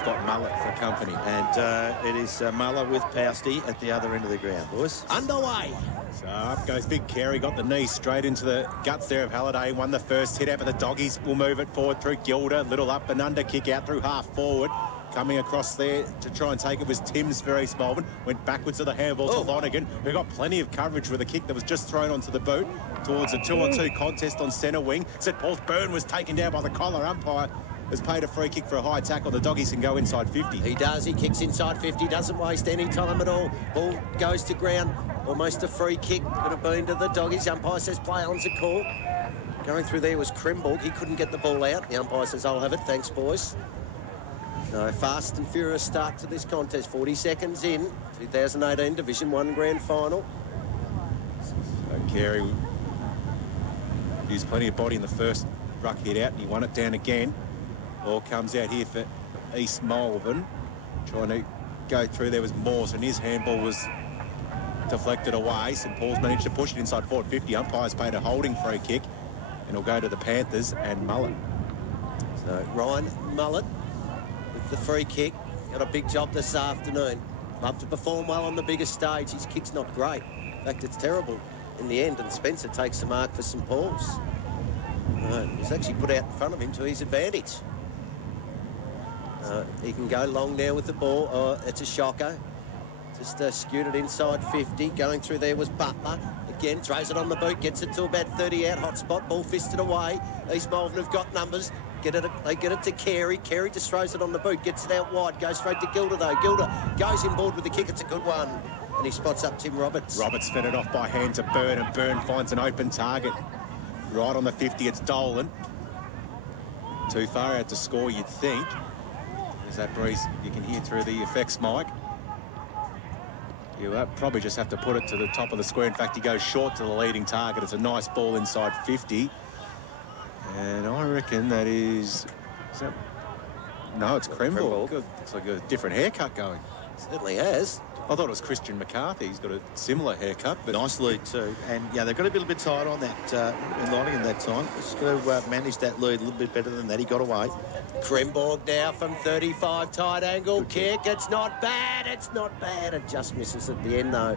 he's got Mullet for company. And it is Muller with Pousty at the other end of the ground, boys. Underway. So up goes Big Carey, got the knee straight into the guts there of Halliday. Won the first hit out, but the doggies will move it forward through Gilda. Little up and under kick out through half forward. Coming across there to try and take it was Timms for East Malvern. Went backwards to the handball to Lonergan, who got plenty of coverage with a kick that was just thrown onto the boot towards a 2-on-2 contest on centre wing. St Paul's Byrne was taken down by the collar. Umpire has paid a free kick for a high tackle. The doggies can go inside 50. He does. He kicks inside 50. Doesn't waste any time at all. Ball goes to ground. Almost a free kick. Could have been to the doggies. Umpire says play on's a call. Going through there was Krimborg. He couldn't get the ball out. The umpire says, I'll have it. Thanks, boys. No, fast and furious start to this contest. 40 seconds in. 2018 Division 1 Grand Final. So Carey used plenty of body in the first ruck hit out, and he won it down again. Ball comes out here for East Malvern. Trying to go through. There was Morse, and his handball was deflected away. St Paul's managed to push it inside forward 50. Umpires paid a holding free kick, and it'll go to the Panthers and Mullet. So Ryan Mullet with the free kick. Got a big job this afternoon. Love to perform well on the biggest stage. His kick's not great. In fact, it's terrible in the end, and Spencer takes the mark for St Paul's. It's actually put out in front of him to his advantage. He can go long now with the ball. It's a shocker. Just skewed it inside 50. Going through there was Butler. Again, throws it on the boot, gets it to about 30 out. Hot spot, ball fisted away. East Malvern have got numbers. They get it to Carey. Carey just throws it on the boot, gets it out wide. Goes straight to Gilda, though. Gilda goes inboard with the kick. It's a good one. And he spots up Tim Roberts. Roberts fed it off by hand to Byrne, and Byrne finds an open target. Right on the 50, it's Dolan. Too far out to score, you'd think. There's that breeze you can hear through the effects mic. You probably just have to put it to the top of the square. In fact, he goes short to the leading target. It's a nice ball inside 50. And I reckon that is that... No, it's Krimborg. Looks like a different haircut going. Certainly has. I thought it was Christian McCarthy. He's got a similar haircut. But nice lead too. And, yeah, they've got a little bit tight on that in Lonergan that time. Just got to manage that lead a little bit better than that. He got away. Krimborg now from 35, tight angle kick. It's not bad. It's not bad. It just misses at the end, though.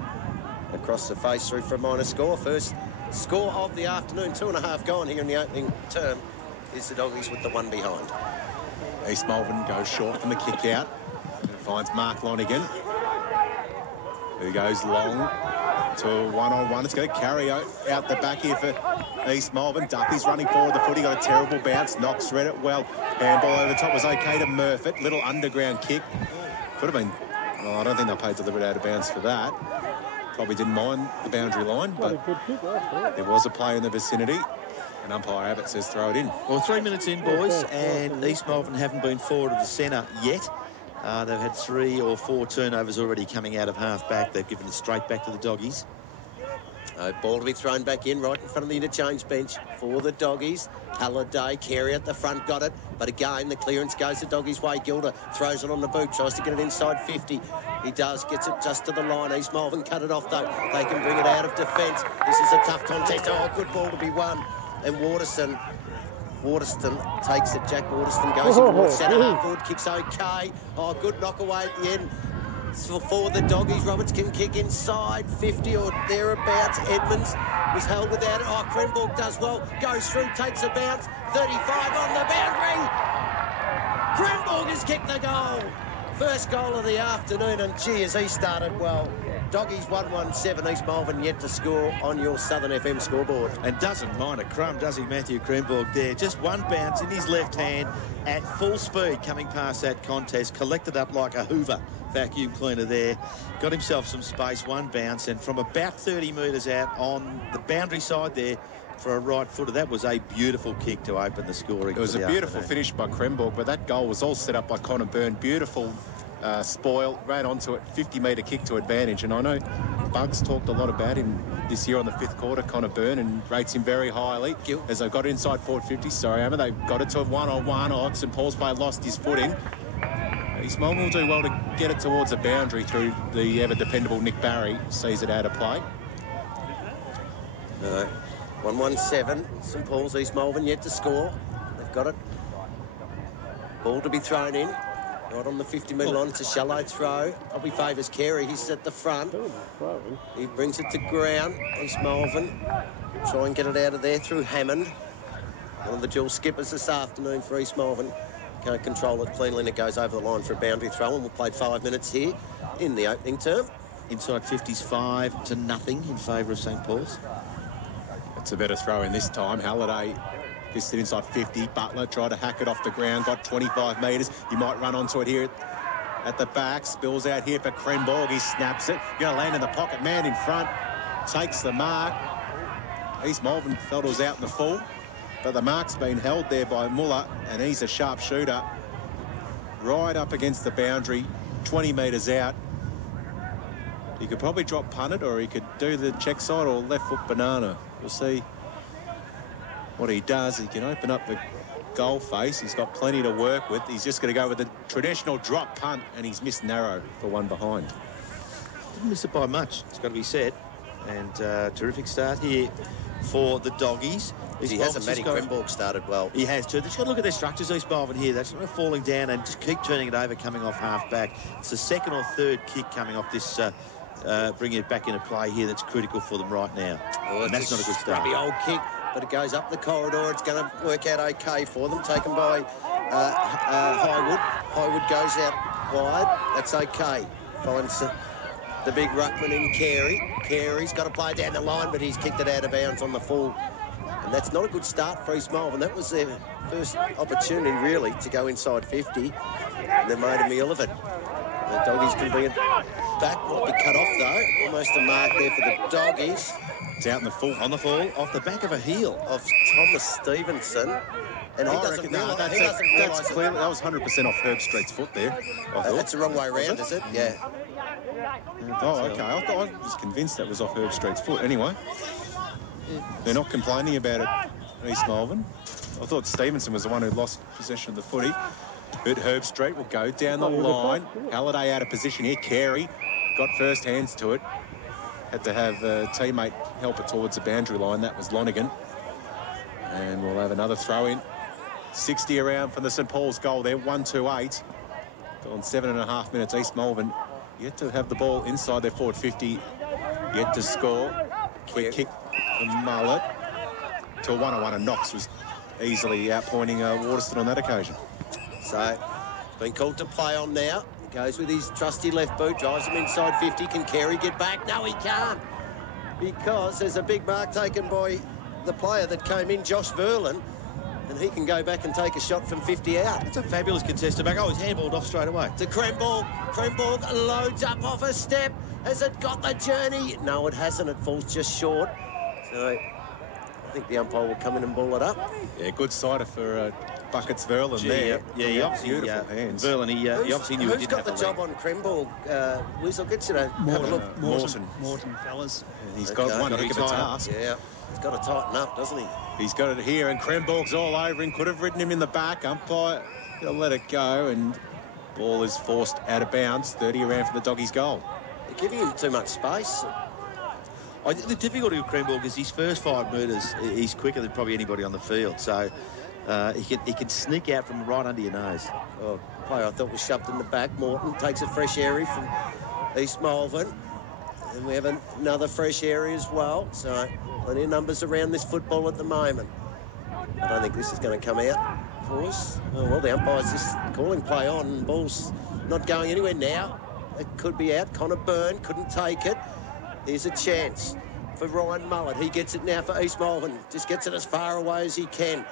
Across the face through for a minor score. First score of the afternoon. 2.5 gone here in the opening term. Is the doggies with the one behind. East Malvern goes short from the kick out. And finds Mark Lonergan, who goes long to a one-on-one. It's going to carry out the back here for East Malvern. Duffy's running forward the foot. He got a terrible bounce. Knox read it well. Handball over the top was okay to Murfitt. Little underground kick. Could have been... Well, I don't think they paid deliberate out of bounds for that. Probably didn't mind the boundary line, but there was a play in the vicinity. And umpire Abbott says throw it in. Well, 3 minutes in, boys, and East Malvern haven't been forward of the centre yet. They've had 3 or 4 turnovers already coming out of half-back. They've given it straight back to the doggies. Ball to be thrown back in right in front of the interchange bench for the doggies. Halliday, Carey at the front, got it. But again, the clearance goes the doggies' way. Gilda throws it on the boot, tries to get it inside 50. He does, gets it just to the line. East Malvern cut it off, though. They can bring it out of defence. This is a tough contest. Oh, good ball to be won. And Waterston takes it. Jack Waterston goes into centre half forward, kicks okay. Oh, good knock away at the end. For the doggies, Roberts can kick inside 50 or thereabouts. Edmonds was held without it. Oh, Krimborg does well, goes through, takes a bounce. 35 on the boundary. Krimborg has kicked the goal. First goal of the afternoon, and gee, as he started well. Doggies 1-1-7, East Malvern yet to score on your Southern FM scoreboard. And doesn't mind a crumb, does he, Matthew Krimborg there? Just one bounce in his left hand at full speed coming past that contest. Collected up like a Hoover vacuum cleaner there. Got himself some space, one bounce, and from about 30 metres out on the boundary side there for a right footer. That was a beautiful kick to open the scoring. It was a beautiful finish by Krimborg, but that goal was all set up by Connor Byrne. Beautiful spoil, ran onto it, 50-metre kick to advantage. And I know Bugs talked a lot about him this year on the 5th quarter, Connor Byrne, and rates him very highly. As they got inside forward 50, sorry, Emma, they got it to a one-on-one. St Paul's Bay lost his footing. East Malvern will do well to get it towards the boundary through the ever-dependable Nick Barry. Sees it out of play. 1-1-7, St Paul's, East Malvern yet to score. They've got it. Ball to be thrown in. Right on the 50-metre line. It's a shallow throw. Probably favours Carey. He's at the front. He brings it to ground. East Malvern. Try and get it out of there through Hammond. One of the dual skippers this afternoon for East Malvern. Can't control it cleanly, and it goes over the line for a boundary throw, and we've played 5 minutes here in the opening term. Inside 50's 5-0 in favour of St Paul's. It's a better throw in this time. Halliday fisted inside 50. Butler tried to hack it off the ground, got 25 metres. You might run onto it here at the back. Spills out here for Krenborg. He snaps it. Going to land in the pocket. Man in front. Takes the mark. East Malvern felt it was out in the full, but the mark's been held there by Muller, and he's a sharp shooter. Right up against the boundary, 20 metres out. He could probably drop punt it, or he could do the check side or left foot banana. We'll see what he does. He can open up the goal face. He's got plenty to work with. He's just going to go with the traditional drop punt, and he's missed narrow for one behind. Didn't miss it by much, it's got to be said. And terrific start here for the Doggies. He hasn't. Matty Krenborg started well. He has too. They've got to look at their structures, East Malvern here. That's not falling down and just keep turning it over, coming off half back. It's the second or third kick coming off this, bringing it back into play here. That's critical for them right now. Oh, and that's not a good start. Scrubby old kick, but it goes up the corridor. It's going to work out okay for them. Taken by Highwood. Highwood goes out wide. That's okay. Finds the big ruckman in Carey. Carey's got to play down the line, but he's kicked it out of bounds on the full. And that's not a good start for East Malvern. That was their first opportunity, really, to go inside 50. And they made a meal of it. The Doggies can bring it back. Might be cut off, though. Almost a mark there for the Doggies. It's out in the full, on the fall, off the back of a heel of Thomas Stevenson. And he doesn't realise. That's clearly, that was 100% off Herb Street's foot there. That's the wrong way around, is it? Yeah. Oh, okay. I was convinced that was off Herb Street's foot. Anyway, they're not complaining about it, East Malvern. I thought Stevenson was the one who lost possession of the footy. But Herb Street will go down the line. Halliday out of position here. Carey got first hands to it. Had to have a teammate help it towards the boundary line. That was Lonergan. And we'll have another throw in. 60 around from the St Paul's goal there. 1-2-8. Gone 7.5 minutes. East Malvern yet to have the ball inside their forward 50. Yet to score. Quick kick from Mullet to a 1-on-1, and Knox was easily outpointing Waterston on that occasion. So, been called to play on now. He goes with his trusty left boot, drives him inside 50. Can Carey get back? No, he can't. Because there's a big mark taken by the player that came in, Josh Verlin, and he can go back and take a shot from 50 out. It's a fabulous contested back. Oh, he's handballed off straight away. To Krenborg. Krenborg loads up off a step. Has it got the journey? No, it hasn't. It falls just short. So I think the umpire will come in and ball it up. Yeah, good sider for Buckets Verlin there. Yeah, he obviously, beautiful hands. Verlin, he obviously knew he didn't have the job on Krenborg? Weasel, get you to have a look. Morton, fellas. And he's got one heck of a task. Yeah, he's got to tighten up, doesn't he? He's got it here, and Krenborg's all over him. Could have ridden him in the back. Umpire going to let it go, and ball is forced out of bounds. 30 around for the Doggies' goal. They're giving him too much space. I think the difficulty with Krenborg is his first 5 metres, he's quicker than probably anybody on the field. So he can sneak out from right under your nose. Oh, player I thought was shoved in the back. Morton takes a fresh area from East Malvern. And we have another fresh area as well. So plenty of numbers around this football at the moment. I don't think this is going to come out for us. Oh, well, the umpire's just calling play on. And ball's not going anywhere now. It could be out. Connor Byrne couldn't take it. There's a chance for Ryan Mullet. He gets it now for East Malvern. Just gets it as far away as he can.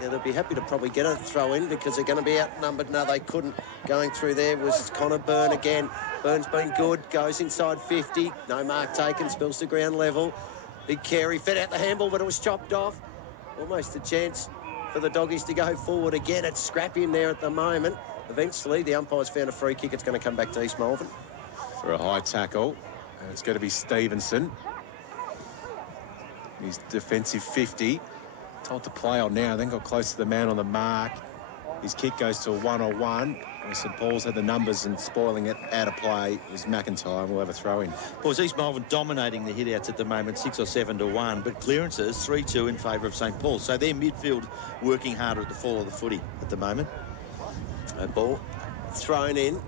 Yeah, they'll be happy to probably get a throw in because they're going to be outnumbered. No, they couldn't. Going through there was Connor Byrne again. Byrne's been good. Goes inside 50. No mark taken. Spills to ground level. Big Carey fed out the handball, but it was chopped off. Almost a chance for the Doggies to go forward again. It's scrappy in there at the moment. Eventually, the umpire's found a free kick. It's going to come back to East Malvern. For a high tackle. And it's going to be Stevenson. He's defensive 50. Told to play on now, then got close to the man on the mark. His kick goes to a 1-on-1. St Paul's had the numbers and spoiling it out of play. It was McIntyre, and we'll have a throw in. Well, East Malvern dominating the hitouts at the moment, 6 or 7 to 1, but clearances 3-2 in favour of St Paul's. So their midfield working harder at the fall of the footy at the moment. A ball thrown in.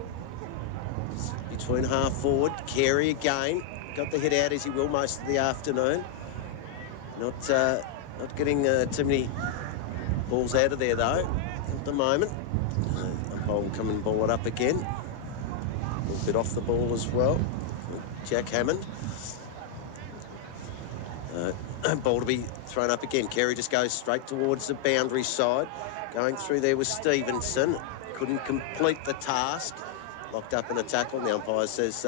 Between half forward, Carey again. Got the hit out as he will most of the afternoon. Not getting too many balls out of there, though, at the moment. Umpire will come and ball it up again. A little bit off the ball as well. Jack Hammond. Ball to be thrown up again. Carey just goes straight towards the boundary side. Going through there was Stevenson. Couldn't complete the task. Locked up in a tackle. And the umpire says,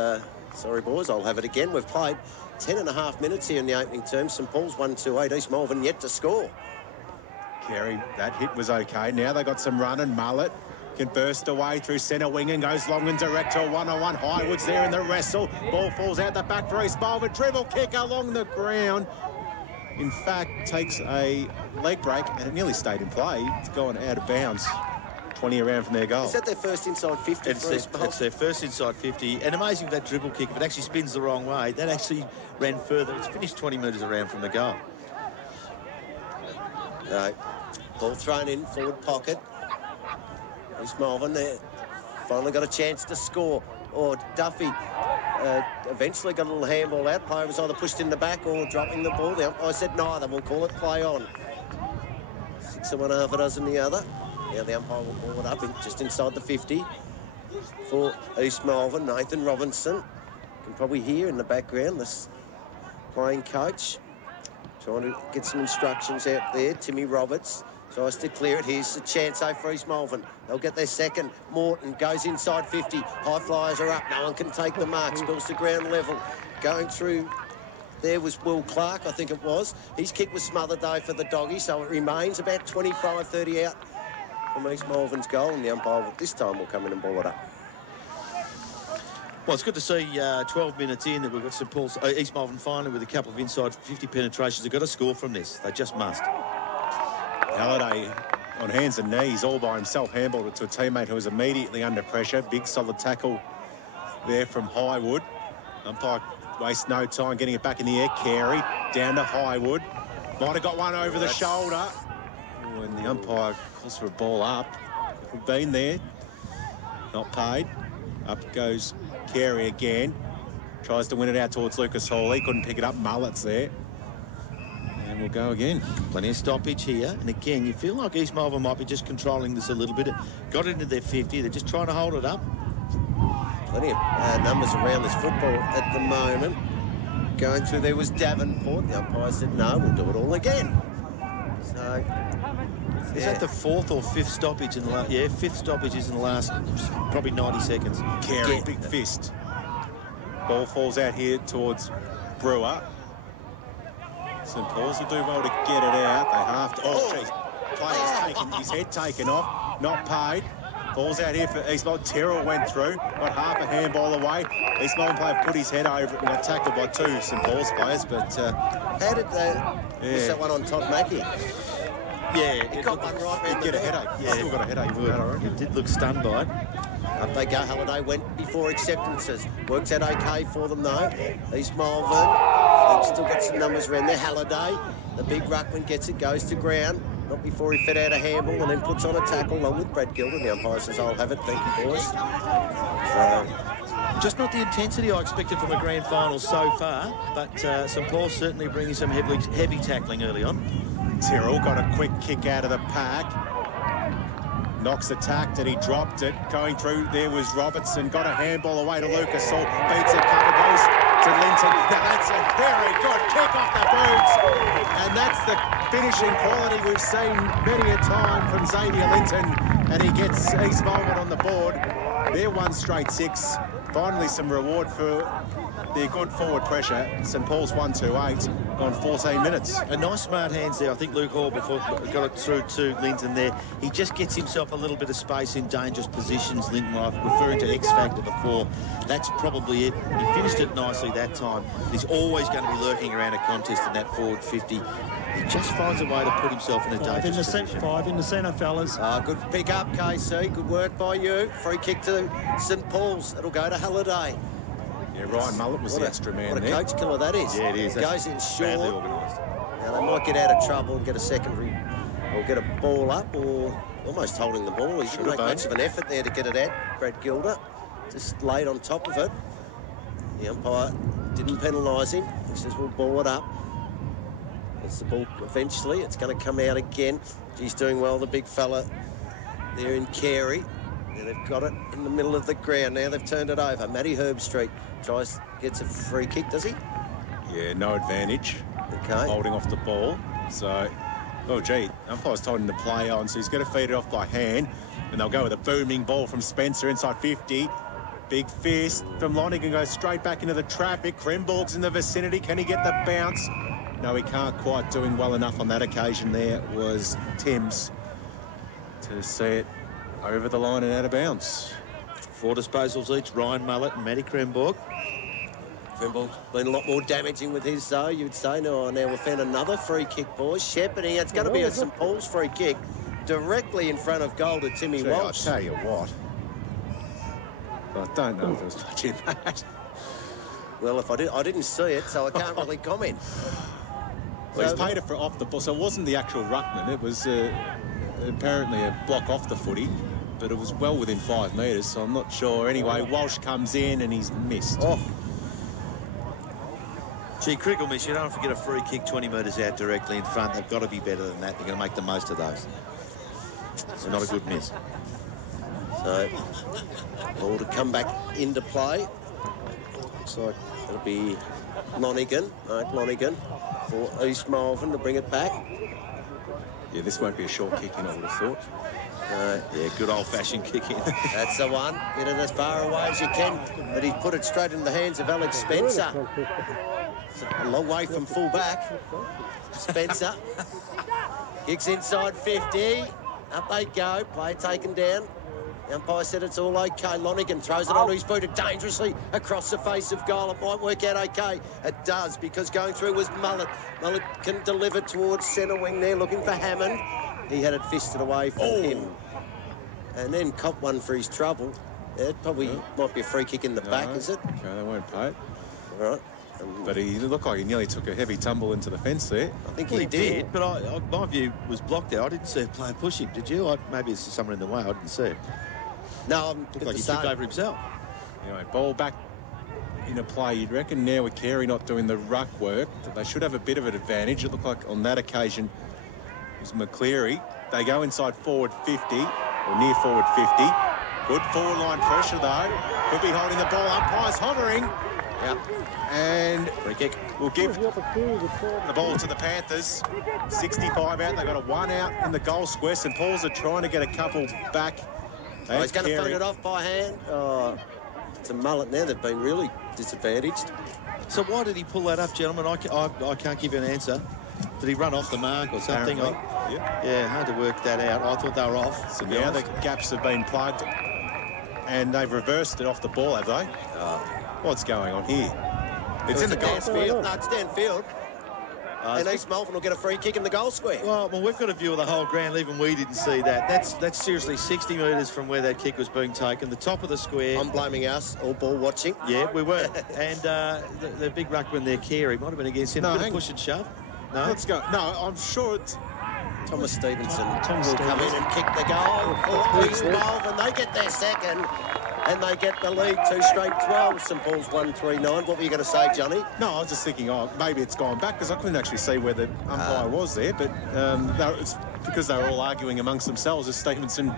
sorry, boys, I'll have it again. We've played 10.5 minutes here in the opening term. St Paul's 1-2-8. East Malvern yet to score. Carey, that hit was okay. Now they got some run, and Mullet can burst away through centre wing and goes long and direct to a one-on-one. Highwood's there in the wrestle. Ball falls out the back for East Malvern. Dribble kick along the ground. In fact, takes a leg break, and it nearly stayed in play. It's gone out of bounds. 20 around from their goal. Is that their first inside 50? It's their first inside 50. And amazing that dribble kick, if it actually spins the wrong way, that actually ran further. It's finished 20 metres around from the goal. No. Ball thrown in, forward pocket. East Malvern there. Finally got a chance to score. Or Duffy eventually got a little handball out. Player was either pushed in the back or dropping the ball. The umpire said neither. We'll call it play on. 6 of one, half a dozen the other. Now the umpire will ball it up just inside the 50 for East Malvern. Nathan Robinson. You can probably hear in the background this playing coach trying to get some instructions out there. Timmy Roberts tries to clear it. Here's the chance for East Malvern. They'll get their second. Morton goes inside 50. High flyers are up. No one can take the mark. Spills to ground level. Going through there was Will Clark, I think it was. His kick was smothered, though, for the Doggies, so it remains about 25-30 out from East Malvern's goal, and the umpire this time will come in and ball it up. Well, it's good to see 12 minutes in that we've got St Paul's, East Malvern finally with a couple of inside 50 penetrations. They've got to score from this. They just must. Halliday on hands and knees all by himself, handballed it to a teammate who was immediately under pressure. Big solid tackle there from Highwood. Umpire wastes no time getting it back in the air. Carey down to Highwood. Might have got one over the shoulder. Oh, and the umpire calls for a ball up. We've been there. Not paid. Up goes Carey again. Tries to win it out towards Lucas Hawley. Couldn't pick it up. Mullet's there. And we'll go again. Plenty of stoppage here. And again, you feel like East Malvern might be just controlling this a little bit. Got it into their 50. They're just trying to hold it up. Plenty of numbers around this football at the moment. Going through there was Davenport. The umpire said, no, we'll do it all again. So, is that the fourth or fifth stoppage in the last? Yeah, fifth stoppages in the last probably 90 seconds. Carey, big fist. Ball falls out here towards Brewer. St Paul's will do well to get it out. They have to. Oh, geez. Player's taken his head taken off. Not paid. Falls out here for East Malvern. Terrell went through. Got half a handball away. East Malvern player put his head over it and got tackled by two St Paul's players. But how did they miss that one on Todd Mackey? Yeah, he got one right round the get a headache. Yeah, still got a headache. He did look stunned by it. Up they go. Halliday went before acceptances. Works out okay for them though. East Malvern still got some numbers around there. Halliday, the big ruckman, gets it, goes to ground. Not before he fed out a handball and then puts on a tackle along with Brad Gilder. The umpire says, I'll have it. Thank you, boys. Just not the intensity I expected from a grand final so far, but St Paul's certainly bringing some heavy tackling early on. Terrell got a quick kick out of the pack. Knox attacked and he dropped it. Going through there was Robertson. Got a handball away to Lucas Hall. Beats it, cover goes to Linton. Now that's a very good kick off the boots. And that's the finishing quality we've seen many a time from Xavier Linton. And he gets East Malvern on the board. They're 1 straight 6. Finally some reward for their good forward pressure. St Paul's 1-2-8 on 14 minutes. A nice smart hands there. I think Luke Hall before got it through to Linton there. He just gets himself a little bit of space in dangerous positions. Linton, referring to X Factor before, that's probably it. He finished it nicely that time. He's always going to be lurking around a contest in that forward 50. He just finds a way to put himself in a dangerous position. 5 in the centre, fellas. Good pick up, KC. Good work by you. Free kick to St Paul's. It'll go to Halliday. Yeah, Ryan Mullet was the extra man there. What a coach killer that is. Yeah, it is. Goes in short. Badly organised. Now they might get out of trouble and get a secondary Or get a ball up, or almost holding the ball. He didn't make much of an effort there to get it out, Brad Gilder. Just laid on top of it. The umpire didn't penalise him. He says, we'll ball it up. It's the ball eventually. It's going to come out again. He's doing well, the big fella there in Carey. And they've got it in the middle of the ground. Now they've turned it over. Matty Herbstreit gets a free kick, does he? Yeah, no advantage. Okay. Holding off the ball. So, oh, gee, umpire's told him to play on, so he's going to feed it off by hand. And they'll go with a booming ball from Spencer inside 50. Big fist from Lonigan goes straight back into the traffic. Kremborg's in the vicinity. Can he get the bounce? No, he can't quite. Doing well enough on that occasion there was Timms to see it over the line and out of bounds. 4 disposals each, Ryan Mullett and Matty Kremborg. Kremborg's been a lot more damaging with his, though, you'd say. Now we've found another free kick, boys. Shepherding. It's going to be a St Paul's free kick directly in front of goal to Timmy Walsh. I'll tell you what. I don't know if there was much in that. Well, if I didn't see it, so I can't really comment. Well, he's paid it for off the ball, so it wasn't the actual ruckman. It was apparently a block off the footy, but it was well within 5 metres, so I'm not sure. Anyway, Walsh comes in and he's missed. Oh. Gee, Criggle miss, you don't have to get a free kick 20 metres out directly in front. They've got to be better than that. They're going to make the most of those. It's not a good miss. So, ball to come back into play. Looks like it'll be Lonigan, for East Malvern to bring it back. Yeah, this won't be a short kick in, I would have thought. Yeah, good old-fashioned kick in. That's the one. Get it as far away as you can. But he put it straight in the hands of Alex Spencer. It's a long way from full back. Spencer. Kicks inside 50. Up they go. Play taken down. The umpire said it's all okay. Lonigan throws it onto his boot dangerously across the face of goal. It might work out okay. It does, because going through was Mullett. Mullett can deliver towards centre wing there, looking for Hammond. He had it fisted away from him. And then cop one for his trouble. It probably might be a free kick in the back, is it? Okay, they won't pay it. All right. But he looked like he nearly took a heavy tumble into the fence there. I think Well, he did. but my view was blocked there. I didn't see a player push him, did you? Maybe it's somewhere in the way. I didn't see it. No, I'm Looked like he tripped over himself. Anyway, ball back into play. You'd reckon now with Carey not doing the ruck work, that they should have a bit of an advantage. It looked like on that occasion it was McCleary. They go inside forward 50, or near forward 50. Good forward line pressure, though. Could be holding the ball. Umpire's hovering. Yep. And Free kick. we'll give the ball to the Panthers. 65 out. They got a 1 out in the goal square. St Paul's are trying to get a couple back. Oh, he's going to feed it off by hand. Oh, it's a Mullett now. They've been really disadvantaged. So why did he pull that up, gentlemen? I can't give you an answer. Did he run off the mark or something? Yep. Yeah, hard to work that out. I thought they were off. So now the gaps have been plugged and they've reversed it off the ball, have they? What's going on here? It's in the goal field. No, it's downfield. And East Malvern will get a free kick in the goal square. Well, we've got a view of the whole ground. Even we didn't see that. That's seriously 60 metres from where that kick was being taken. The top of the square. I'm blaming us, all ball watching. Yeah, we were. And the big ruckman there, Carey, might have been against him. No, a bit of push and shove. No? Let's go. No, I'm sure it's... Thomas Stevenson will come in and kick the goal for East Malvern. They get their second. And they get the lead, 2 straight 12. St Paul's 1-3-9. What were you going to say, Johnny? No, I was just thinking, maybe it's gone back, because I couldn't actually see where the umpire was there, but it's because they were all arguing amongst themselves as Stevenson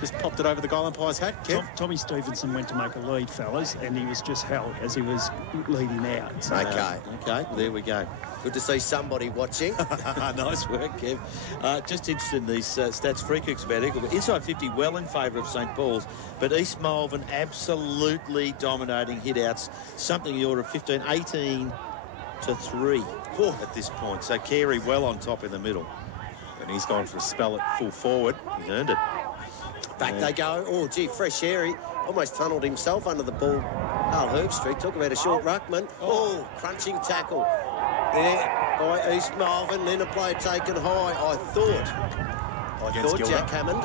just popped it over the goal umpire's hat. Tommy Stevenson went to make a lead, fellas, and he was just held as he was leading out. So. Okay. Okay, there we go. Good to see somebody watching. Nice work, Kev. Just interested in these stats. Free kicks about equal. Inside 50, well in favour of St Paul's, but East Malvern absolutely dominating hit-outs. Something in the order of 15, 18 to 3 at this point. So Carey well on top in the middle. And he's gone for a spell at full forward. He's earned it. Back they go. Oh, gee, fresh air. He almost tunnelled himself under the ball. Carl Herbstreit, talk about a short ruckman. Oh, crunching tackle there by East Malvern. Then a play taken high. I thought Jack Hammond,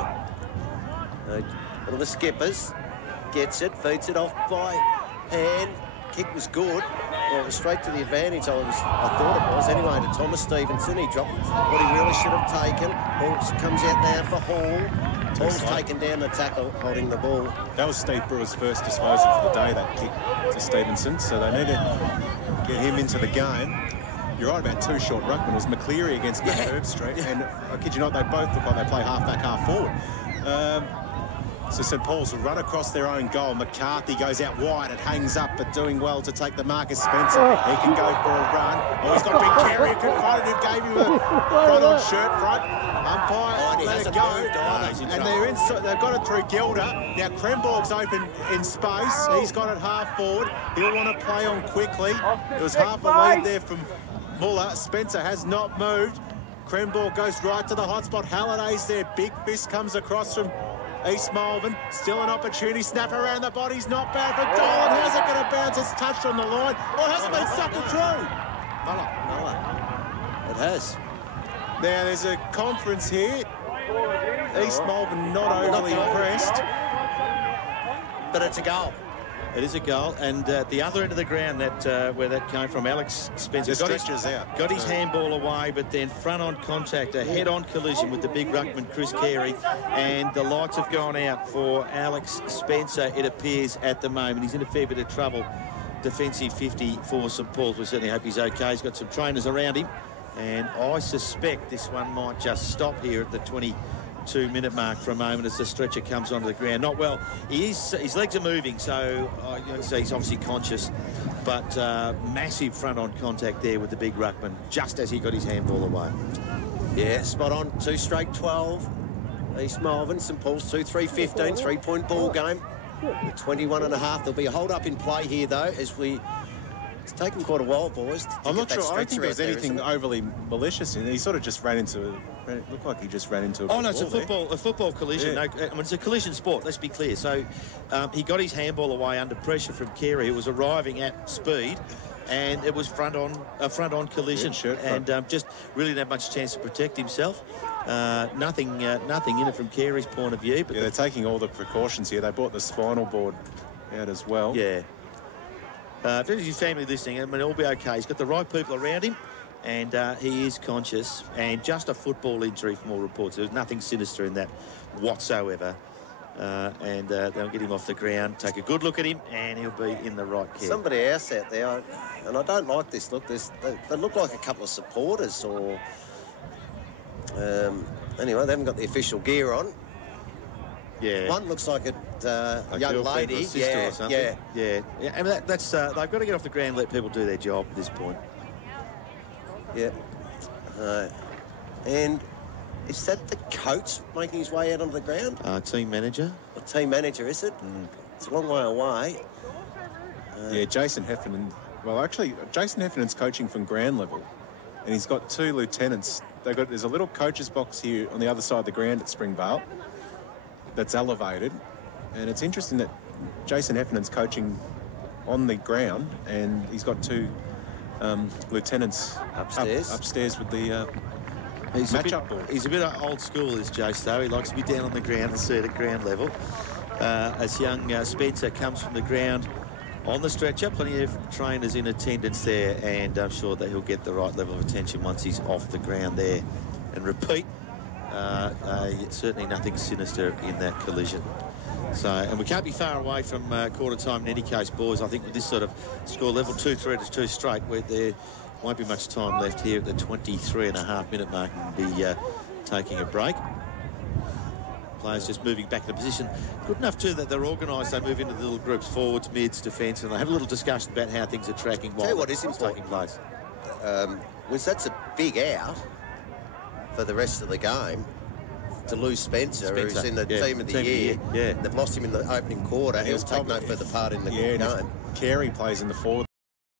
one of the skippers, gets it, feeds it off by hand. Kick was good. Well, it was straight to the advantage, I thought it was. Anyway, to Thomas Stevenson, he dropped what he really should have taken. Ball comes out now for Hall. Hall's taken down the tackle, holding the ball. That was Steve Brewer's first disposal for the day, that kick to Stevenson, so they need to get him into the game. You're right about two short ruckmen. It was McCleary against Matt Herbstreit, and I kid you not, they both look like they play half-back, half-forward. So St Paul's will run across their own goal. McCarthy goes out wide. It hangs up, but doing well to take the Marcus Spencer. He can go for a run. Oh, he's got Big Carey confronted, who gave him a front-on shirt front. Umpire let it go. And they're inside. They've got it through Gilder. Now Kremborg's open in space. He's got it half forward. He'll want to play on quickly. It was half a lead there from Muller. Spencer has not moved. Kremborg goes right to the hot spot. Halliday's there. Big fist comes across from East Malvern. Still an opportunity. Snap around the body's not bad for Dolan. How's it going to bounce? It's touched on the line. Oh, it hasn't been suckled through. Muller. It has. Now, there's a conference here. East Malvern not overly impressed. But it's a goal. It is a goal, and at the other end of the ground, that where that came from, Alex Spencer got his handball away, but then front-on contact, a head-on collision with the big ruckman, Chris Carey, and the lights have gone out for Alex Spencer, it appears, at the moment. He's in a fair bit of trouble. Defensive 50 for St Paul's. We certainly hope he's okay. He's got some trainers around him, and I suspect this one might just stop here at the 22-minute mark for a moment as the stretcher comes onto the ground. Not well. His legs are moving, so he's obviously conscious, but massive front-on contact there with the big ruckman just as he got his handball away. Yeah, spot on. 2 straight 12. East Malvern, St Paul's 2-3-15, 3-point ball game. With 21 and a half. There'll be a hold-up in play here, though, as we... It's taken quite a while, boys. I'm not sure. I don't think there's anything overly malicious in it. He sort of just ran into... It looked like he just ran into a football. Oh, no, it's a football collision. Yeah. No, I mean, it's a collision sport, let's be clear. So he got his handball away under pressure from Carey, who was arriving at speed, and it was a front-on collision. Yeah, just really didn't have much chance to protect himself. Nothing in it from Carey's point of view. But yeah, they're taking all the precautions here. They brought the spinal board out as well. Yeah. If there's his family listening, I mean, it'll be okay. He's got the right people around him, and he is conscious, and just a football injury from all reports. There was nothing sinister in that whatsoever. They'll get him off the ground, take a good look at him, and he'll be in the right care. Somebody else out there, and I don't like this look. They look like a couple of supporters, or... anyway, they haven't got the official gear on. Yeah. One looks like a young lady. Sister or something. Yeah. I mean, that's they've got to get off the ground and let people do their job at this point. Yeah. And is that the coach making his way out onto the ground? Team manager. A team manager, is it? It's a long way away. Yeah, Jason Heffernan. Well, actually, Jason Heffernan's coaching from ground level, and he's got 2 lieutenants. There's a little coach's box here on the other side of the ground at Springvale that's elevated, and it's interesting that Jason Heffernan's coaching on the ground, and he's got 2 lieutenants upstairs with the match-up board. He's a bit old school, this Jace, though. He likes to be down on the ground and see it at ground level. As young Spencer comes from the ground on the stretcher, plenty of trainers in attendance there, and I'm sure that he'll get the right level of attention once he's off the ground there. And repeat, certainly nothing sinister in that collision. So, and we can't be far away from quarter time in any case, boys. I think with this sort of score level, 2-3 to 2 straight, where there won't be much time left here at the 23.5-minute mark, and be taking a break. Players just moving back to position. Good enough too that they're organised. They move into the little groups, forwards, mids, defence, and they have a little discussion about how things are tracking while what is taking place. Was that's a big out for the rest of the game to lose Spencer who's in the team of the year. Yeah. They've lost him in the opening quarter. He'll take no further part in the game. Carey plays in the forward